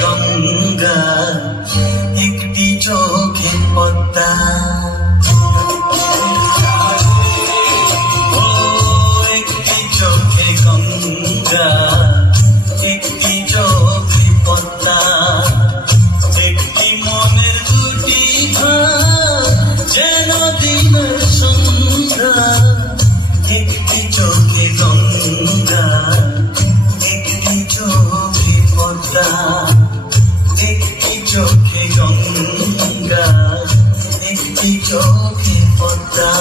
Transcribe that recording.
গঙ্গা একটি চোখে পদ্মা, ও একটি চোখে গঙ্গা একটি চোখে পদ্মা, একটি মনের দুটি ভাব যেন দিনের সন্ধ্যা, একটি চোখে গঙ্গা একটি চোখে পদ্মা, একটি চোখে গঙ্গা একটি চোখে পদ্মা।